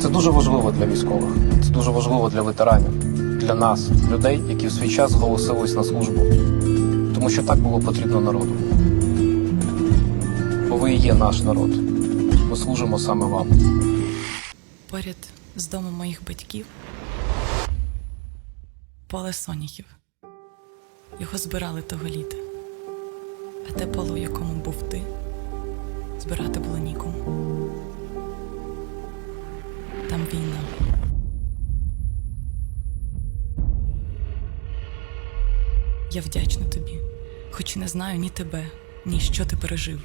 Це дуже важливо для військових, це дуже важливо для ветеранів, для нас, людей, які в свій час зголосились на службу. Тому що так було потрібно народу. Бо ви є наш народ. Ми служимо саме вам. Поряд з домом моїх батьків поле соняхів. Його збирали того літа. А те поле, у якому був ти, збирати було нікому. Війна. Я вдячна тобі, хоч не знаю ні тебе, ні що ти пережив.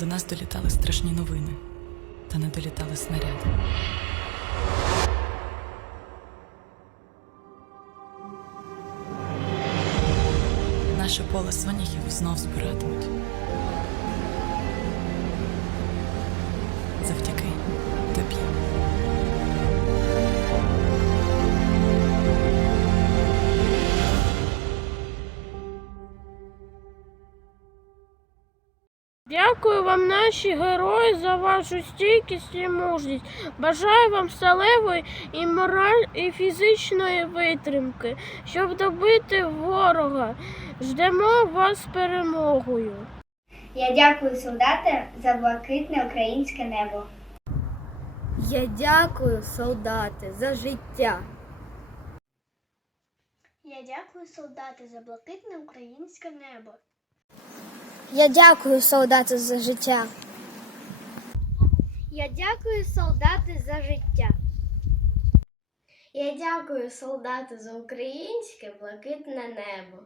До нас долітали страшні новини, та не долітали снаряди. Наше поле соняхів знов збиратимуть. Дякую вам, наші герої, за вашу стійкість і мужність. Бажаю вам сталевої і мораль і фізичної витримки, щоб добити ворога. Ждемо вас з перемогою. Я дякую, солдати, за блакитне українське небо. Я дякую, солдати, за життя. Я дякую, солдати, за блакитне українське небо. Я дякую, солдати, за життя. Я дякую, солдати, за життя. Я дякую, солдати, за українське блакитне небо.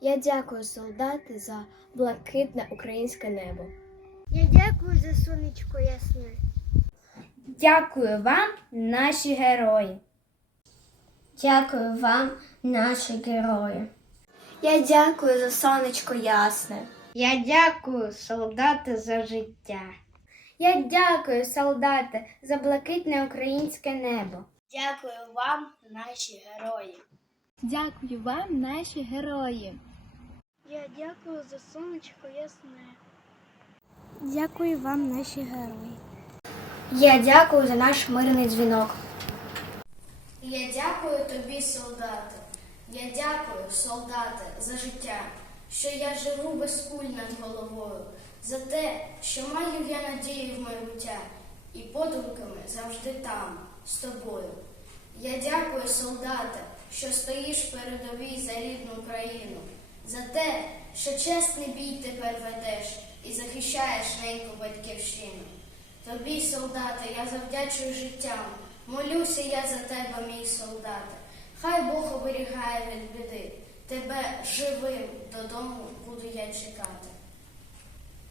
Я дякую, солдати, за блакитне українське небо. Я дякую за сонечко ясне. Дякую вам, наші герої. Дякую вам, наші герої. Я дякую за сонечко ясне. Я дякую, солдати, за життя. Я дякую, солдати, за блакитне українське небо. Дякую вам, наші герої. Дякую вам, наші герої. Я дякую за сонечко ясне. Дякую вам, наші герої. Я дякую за наш мирний дзвінок. Я дякую тобі, солдати. Я дякую, солдати, за життя, що я живу без над головою, за те, що маю я надію в майбуття, і подумками завжди там, з тобою. Я дякую, солдати, що стоїш передовій за рідну країну, за те, що чесний бій тепер ведеш і захищаєш неньку батьківщину. Тобі, солдати, я завдячую життям. Молюся я за тебе, мій солдате. Хай Бог оберігає від біди. Тебе живим додому буду я чекати.